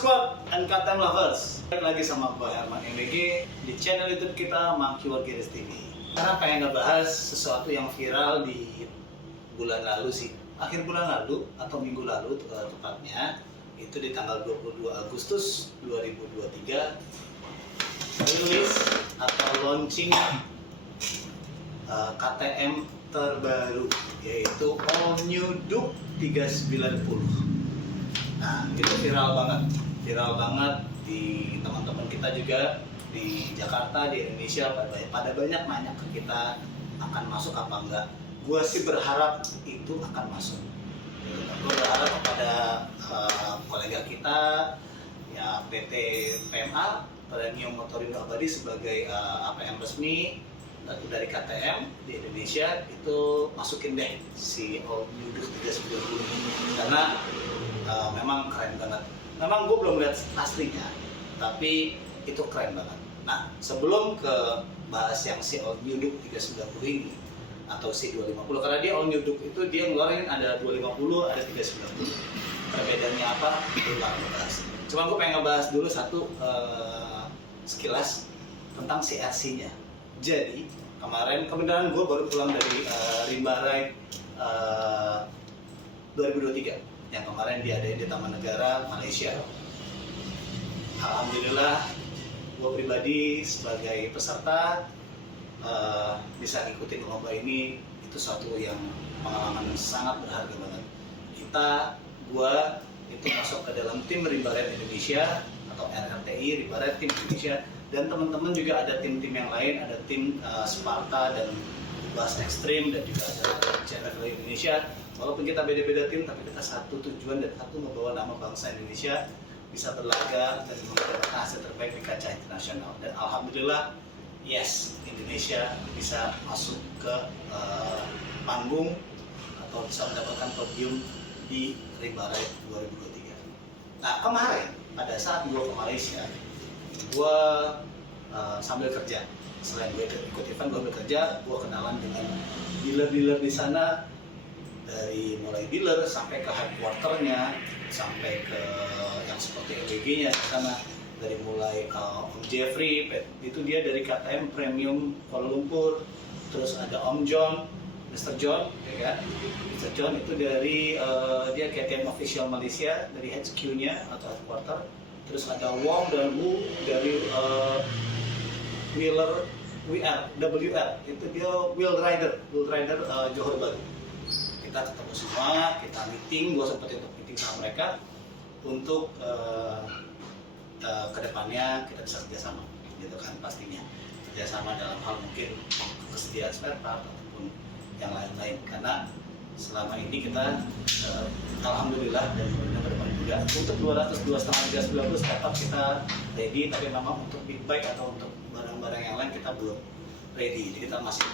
Squad and KTM Lovers, balik lagi sama gue Herman MBG di channel YouTube kita Monkey Gears TV. Karena pengen ngebahas sesuatu yang viral di bulan lalu sih, akhir bulan lalu atau minggu lalu tepatnya, itu di tanggal 22 Agustus 2023 rilis atau launching KTM terbaru, yaitu All New Duke 390. Nah, itu viral banget di teman-teman kita juga di Jakarta, di Indonesia, pada banyak nanya ke kita akan masuk apa enggak. Gue sih berharap itu akan masuk. Gue berharap kepada kolega kita, ya PT PMA, Premium Motorindo Abadi sebagai APM resmi dari KTM di Indonesia, itu masukin deh si All New Duke 390 ini, karena memang keren banget. Memang gue belum lihat aslinya, tapi itu keren banget. Nah, sebelum ke bahas yang si All New Duke 390 ini atau si 250, karena dia All New Duke itu dia ngeluarin ada 250, ada 390. Perbedaannya apa? Itu lah ngebahas. Cuma gue pengen ngebahas dulu satu sekilas tentang si RC-nya. Jadi kemarin kebenaran gue baru pulang dari Rimba Ride 2023 yang kemarin diadain di Taman Negara Malaysia. Alhamdulillah, gue pribadi sebagai peserta bisa ngikutin lomba ini. Itu suatu yang pengalaman sangat berharga banget. Gue itu masuk ke dalam tim Rimba Ride Indonesia atau RRTI, Rimba Ride Tim Indonesia, dan teman-teman juga ada tim-tim yang lain, ada tim Sparta dan Bus Extreme, dan juga ada CRF Indonesia. Walaupun kita beda-beda tim, tapi kita satu tujuan dan satu membawa nama bangsa Indonesia bisa berlaga dan mendapatkan hasil terbaik di kancah internasional. Dan alhamdulillah, yes, Indonesia bisa masuk ke panggung atau bisa mendapatkan podium di Rimba Ride 2023. Nah, kemarin pada saat gue ke Malaysia, gue sambil kerja. Selain gue ikut event, gue bekerja, gue kenalan dengan dealer-dealer di sana. Dari mulai dealer sampai ke headquarternya, sampai ke yang seperti LBG-nya di sana. Dari mulai Om Jeffrey, itu dia dari KTM Premium Kuala Lumpur. Terus ada Om John, Mr. John, ya kan? Mr. John itu dari dia KTM Official Malaysia, dari HQ-nya atau headquarter. Terus ada Wong dan Wu dari WR, itu dia Wheel Rider Johor Bahru. Kita ketemu semua, kita meeting, gue sempat untuk meeting sama mereka untuk kedepannya kita bisa kerjasama, gitu kan, pastinya kerjasama dalam hal mungkin kesediaan spare part ataupun yang lain-lain, karena selama ini kita alhamdulillah dan kemudian ke depan juga untuk 200, 2,5, 390 tetap kita ready, tapi memang untuk big bike atau untuk barang-barang yang lain kita belum ready. Jadi kita masih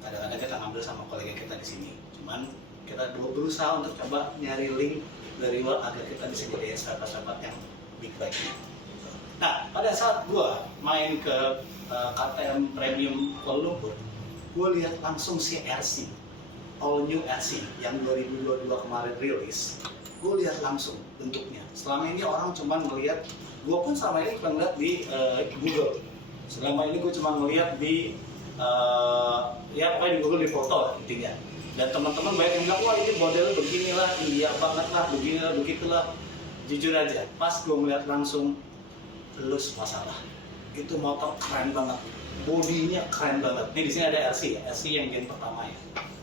kadang-kadang kita ngambil sama kolega kita di sini. Cuman kita berusaha untuk coba nyari link dari luar agar kita bisa jadiin sahabat-sahabat yang big bike. Nah, pada saat gue main ke KTM Premium Kuala Lumpur, gue lihat langsung si RC, All New RC yang 2022 kemarin rilis. Gue lihat langsung bentuknya. Selama ini orang cuma ngelihat, gue pun selama ini cuma ngeliat di Google. Selama ini gue cuma ngeliat di ya pokoknya di Google, di foto intinya. Dan teman-teman banyak yang bilang, wah ini modelnya beginilah, India banget lah, beginilah, begitulah. Jujur aja, pas gue melihat langsung, lulus masalah. Itu motor keren banget, bodinya keren banget. Ini di sini ada RC ya, RC yang gen pertama ya.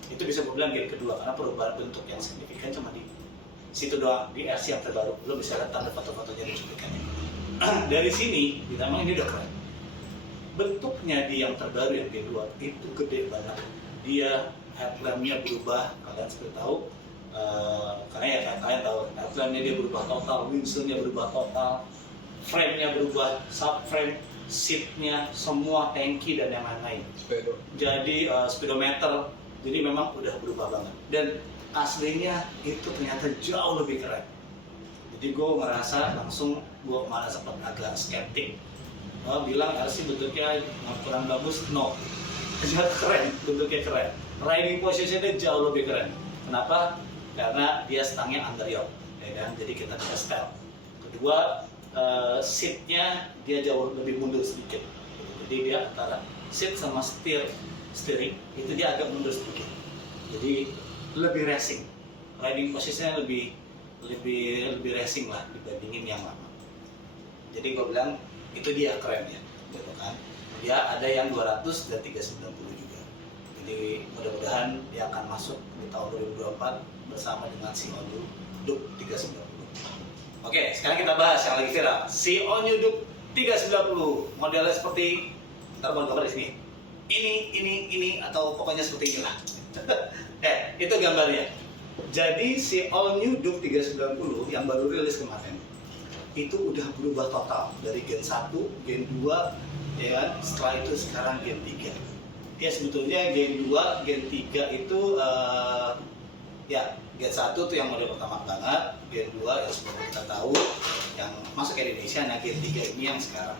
Itu bisa gue bilang gen kedua, karena perubahan bentuk yang signifikan cuma di situ doang, di RC yang terbaru. Lo bisa lihat tanda foto-fotonya di cuplikannya. Dari sini, memang ini udah keren. Bentuknya di yang terbaru yang G2 itu gede banget. Dia headlampnya berubah, kalian seperti tahu, karena ya kalian tahu headlampnya dia berubah total, windshieldnya berubah total, frame-nya berubah, subframe, seatnya, semua tanki dan yang lain-lain. Jadi speedometer, jadi memang udah berubah banget. Dan aslinya itu ternyata jauh lebih keren. Jadi gue ngerasa langsung, gue malah sempat agak skeptik. Bilang RC bentuknya kurang bagus, no. Ternyata keren, bentuknya keren. Riding positionnya jauh lebih keren. Kenapa? Karena dia stangnya underyaw, ya kan? Jadi kita bisa style. Kedua, seatnya dia jauh lebih mundur sedikit. Jadi dia antara seat sama steering itu dia agak mundur sedikit. Jadi lebih racing. Riding posisinya lebih racing lah dibandingin yang lama. Jadi gue bilang itu dia keren ya, gitu kan. Dia ada yang 200 dan 390 juga. Jadi mudah-mudahan dia akan masuk di tahun 2024 bersama dengan Xiaoyu Duke 390. Oke, sekarang kita bahas yang lagi viral, Xiaoyu Duke 390. Modelnya seperti, ntar mau gambar di sini. Ini atau pokoknya seperti inilah. Itu gambarnya. Jadi Xiaoyu Duke 390 yang baru rilis kemarin itu udah berubah total dari Gen 1, Gen 2, ya kan? Setelah itu sekarang Gen 3. Dia sebetulnya Gen 2, Gen 3 itu ya Gen 1 tuh yang model pertama banget, Gen 2 yang seperti kita tahu yang masuk ke Indonesia, nah Gen 3 ini yang sekarang,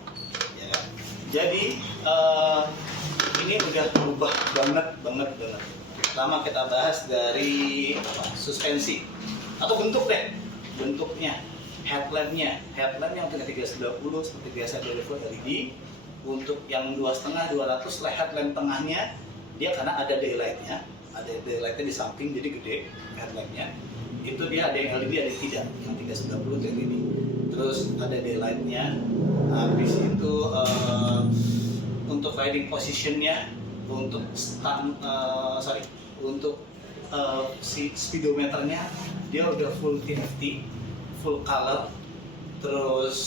ya kan? Jadi ini udah berubah banget. Pertama kita bahas dari suspensi atau bentuknya, headlampnya untuk 390 seperti biasa dari full LED. Untuk yang 2,5 200 lah headlamp tengahnya dia karena ada daylightnya di samping jadi gede headlampnya. Itu dia ada yang LED ada yang tidak, yang 390 itu LED. Terus ada daylightnya. Habis itu untuk riding positionnya, untuk si speedometernya dia udah full TFT, full color. Terus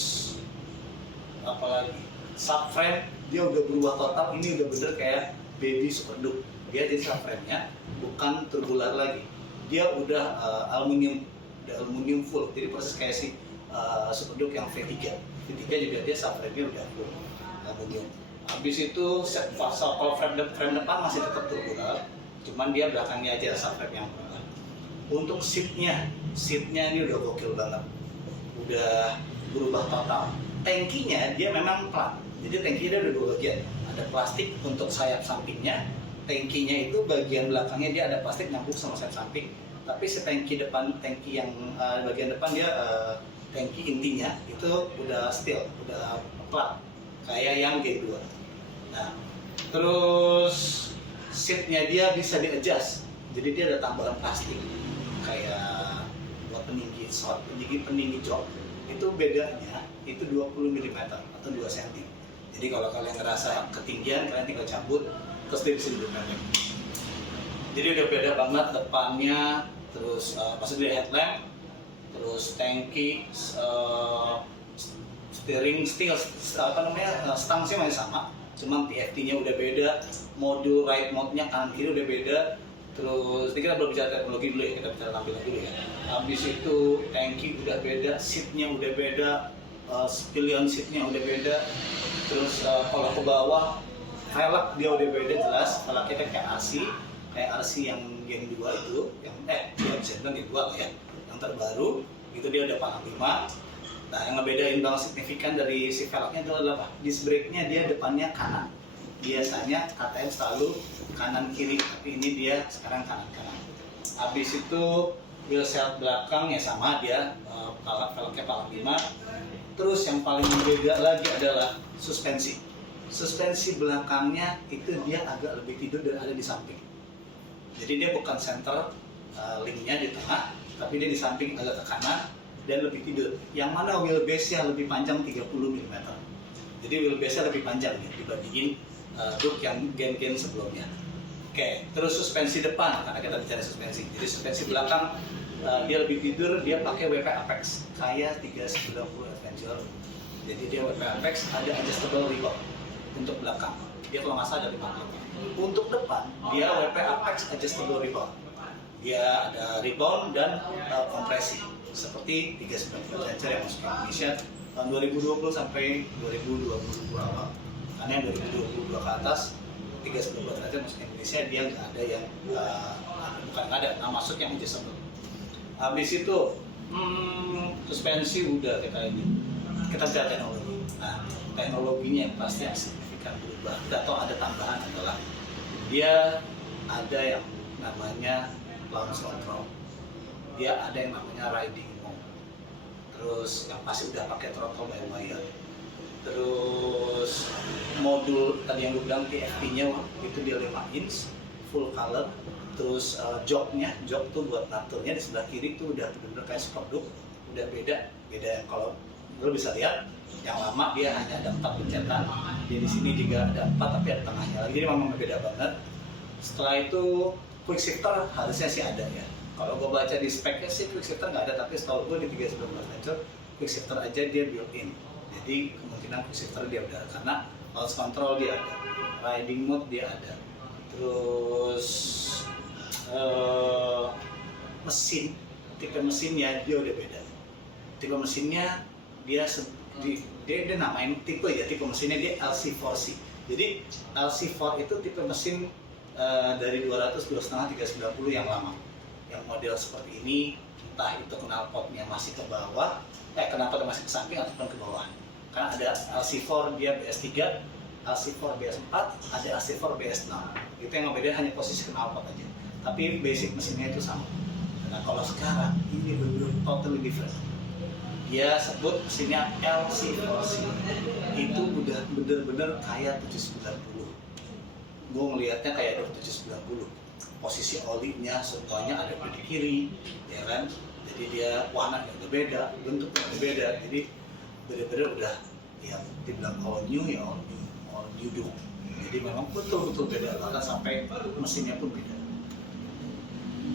apalagi subframe dia udah berubah total, ini udah bener kayak baby Super Duke. Dia di subframe-nya bukan tubular lagi, dia udah aluminium full. Jadi proses kayak si Super Duke yang V3 juga dia subframe-nya udah full aluminium. Habis itu kalau frame depan masih tetap tubular, cuman dia belakangnya aja subframe yang berubah. Untuk seatnya ini udah gokil banget, udah berubah total. Tankinya dia memang plat, jadi tankinya dia udah dua bagian, ada plastik untuk sayap sampingnya. Tankinya itu bagian belakangnya dia ada plastik nyambung sama sayap samping, tapi si tangki yang bagian depan dia tangki intinya itu udah steel, udah plat kayak yang G2. Nah, terus seatnya dia bisa di-adjust, jadi dia ada tambahan plastik kayak buat peninggi jok. Itu bedanya itu 20 mm atau 2 cm. Jadi kalau kalian ngerasa ketinggian, kalian tinggal cabut, terus dia bisa lebih pendek. Jadi udah beda banget depannya. Terus maksudnya headlamp, terus tangki, steering steel, stang sih masih sama, cuman TFT-nya udah beda, modul ride mode-nya kanan kiri udah beda. Terus ini kita belum bicara teknologi dulu ya, kita bicara tampilan dulu ya. Habis itu tangki udah beda, seatnya udah beda, pilihan seatnya udah beda. Terus kalau ke bawah, velg dia udah beda jelas. Velg kita kayak RC yang Gen 2 itu, yang bisa bilang Gen 2 lah ya, yang terbaru itu dia udah palang 5. Nah, yang ngebedain banget signifikan dari si velgnya adalah apa? Disc brake-nya dia depannya kanan. Biasanya KTM selalu kanan kiri, tapi ini dia sekarang kanan. Habis itu wheel set belakang ya sama dia, velgnya palang 5. Terus yang paling berbeda lagi adalah suspensi. Suspensi belakangnya itu dia agak lebih tidur dan ada di samping. Jadi dia bukan center linknya di tengah, tapi dia di samping agak ke kanan dan lebih tidur. Yang mana wheelbase-nya lebih panjang 30 mm. Jadi wheelbase-nya lebih panjang nih dibandingin Duke yang gen-gen sebelumnya. Oke, terus suspensi depan, karena kita bicara suspensi. Jadi suspensi belakang dia lebih tidur, dia pakai WP Apex kayak 390 Adventure. Jadi dia WP Apex ada adjustable rebound untuk belakang. Dia kalau nggak salah ada 5. Untuk depan dia WP Apex adjustable rebound. Dia ada rebound dan kompresi seperti 390 Adventure yang masuk ke Indonesia tahun 2020 sampai 2022 awal. Karena yang 2022 ke atas 390 Adventure masuk ke Indonesia dia nggak ada yang bukan nggak ada, masuk yang adjustable. Habis itu suspensi udah kita bicara teknologi. Nah, teknologinya yang pasti yang signifikan berubah atau ada tambahan adalah dia ada yang namanya launch control, dia ada yang namanya riding mode, terus yang pasti udah pakai throttle by wire. Terus modul tadi yang gue bilang TFT-nya itu dia 5 inch full color. Terus jok tuh buat ngaturnya di sebelah kiri tuh udah bener-bener kayak Skorduk, udah beda yang kalau lo bisa lihat yang lama dia hanya ada 4 pencetan, di sini juga ada 4 tapi ada tengahnya lagi, jadi memang beda banget. Setelah itu quick shifter harusnya sih ada ya. Kalau gue baca di speknya sih quick shifter nggak ada, tapi setahu gue di 319 Adventure quick shifter aja dia built in. Jadi kemungkinan quick shifter dia udah, karena launch control dia ada, riding mode dia ada. Terus tipe mesinnya dia udah beda. Tipe mesinnya dia namain tipe mesinnya dia LC4C. Jadi LC4 itu tipe mesin dari 200, 2,5, 390 yang lama. Yang model seperti ini, entah itu knalpotnya masih ke bawah, knalpotnya masih ke samping ataupun ke bawah. Karena ada LC4 dia BS3, LC4 BS4, ada LC4 BS6. Itu yang membedakan hanya posisi knalpot aja. Tapi basic mesinnya itu sama. Nah kalau sekarang ini benar-benar totally different. Dia sebut mesinnya LC4C. Itu udah bener-bener kayak 790. Gue ngelihatnya kayak ada 790. Posisi olinya semuanya ada di kiri, ya kan? Jadi dia warnanya udah beda, bentuknya udah beda. Jadi bener-bener udah yang dibilang all new ya all new dong. Jadi memang betul-betul beda, bahkan sampai mesinnya pun beda.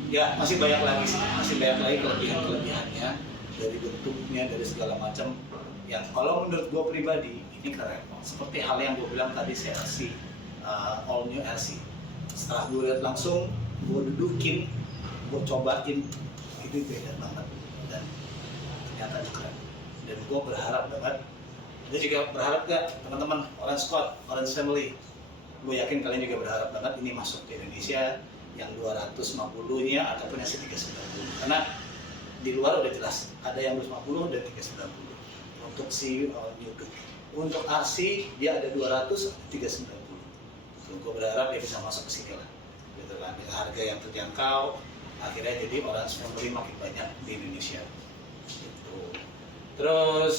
Ya masih banyak lagi sih, kelebihannya dari bentuknya, dari segala macam. Yang kalau menurut gue pribadi ini keren. Seperti hal yang gue bilang tadi CLC, all new RC. Setelah gue lihat langsung, gue dudukin, gue cobain, itu beda banget dan ternyata keren. Dan gue berharap banget, gue juga berharap gak teman-teman Orange Squad, Orange Family, gue yakin kalian juga berharap banget ini masuk ke Indonesia yang 250-nya ataupun yang 390. Karena di luar udah jelas ada yang 250 dan 390 untuk si New Duke. Untuk RC dia ada 200, 390. Gue berharap dia bisa masuk ke sini lah, gitu kan. Dengan harga yang terjangkau, akhirnya jadi Orange Family makin banyak di Indonesia. Gitu. Terus,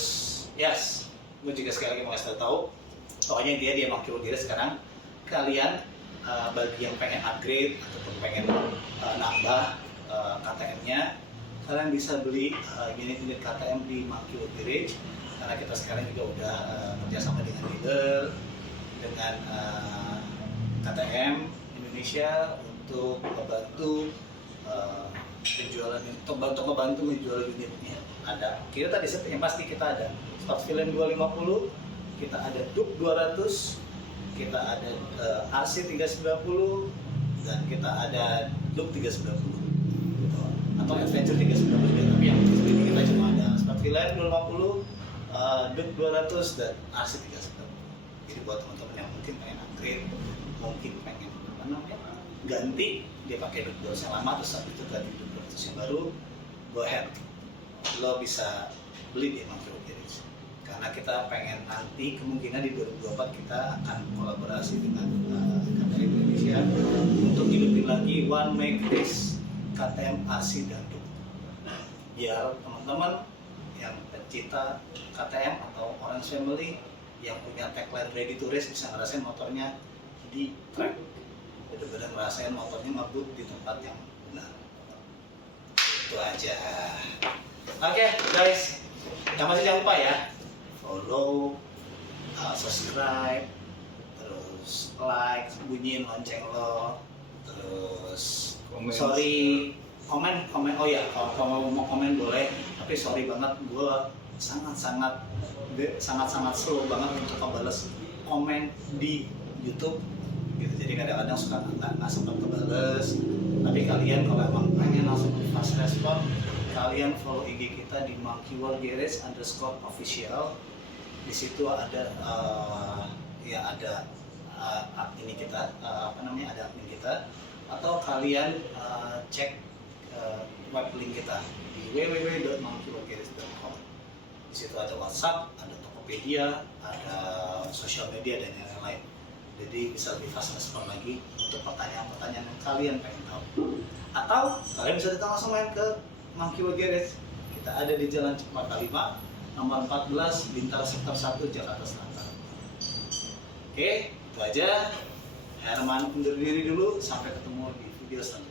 yes, gue juga sekali lagi mau kasih tahu, pokoknya dia makin diri sekarang. Kalian bagi yang pengen upgrade ataupun pengen nambah KTM-nya, kalian bisa beli unit-unit KTM di Monkey Wood Garage, karena kita sekarang juga udah kerjasama dengan dealer, dengan KTM Indonesia untuk membantu membantu menjual unitnya. Ada kita tadi yang pasti kita ada Sportvillain 250, kita ada Duke 200, kita ada RC 390, dan kita ada Duke 390 atau Adventure 390 ya. Tapi yang ini kita cuma ada Sportvillain 250, Duke 200 dan RC 390. Jadi buat teman-teman yang mungkin pengen upgrade, mungkin pengen ganti, dia pakai Duke 200 yang lama terus habis itu ganti Duke 200 yang baru, go ahead, lo bisa beli di Monkey Wood Garage. Karena kita pengen nanti kemungkinan di 2024 kita akan kolaborasi dengan KTM Indonesia untuk hidupin lagi One Make Race KTM RC dan Duke. Biar teman-teman yang pecinta KTM atau Orange Family yang punya tagline ready to race bisa ngerasain motornya di track, benar-benar ngerasain motornya ngebut di tempat yang benar. Itu aja. Oke, guys, yang masih jangan lupa ya, follow, subscribe, terus like, bunyiin lonceng lo, terus komen, oh ya, kalau mau komen boleh, tapi sorry banget, gue sangat slow banget untuk ngebales komen di YouTube gitu. Jadi kadang-kadang suka nggak sempat kebales. Tapi kalian kalau emang pengen langsung fast respon, kalian follow IG kita di Monkey Wood Garage _official. Di situ ada admin kita, ada admin kita. Atau kalian cek web link kita di www.monkeywoodgarage.com. Di situ ada WhatsApp, ada Tokopedia, ada sosial media dan yang lain. Jadi bisa lebih fast respon lagi untuk pertanyaan-pertanyaan yang kalian pengen tahu. Atau kalian bisa datang langsung main ke Monkey Wood Garage. Kita ada di Jalan Cempaka 5, nomor 14, Bintaro Sektor 1, Jakarta Selatan. Oke, itu aja. Herman undur diri dulu, sampai ketemu di video selanjutnya.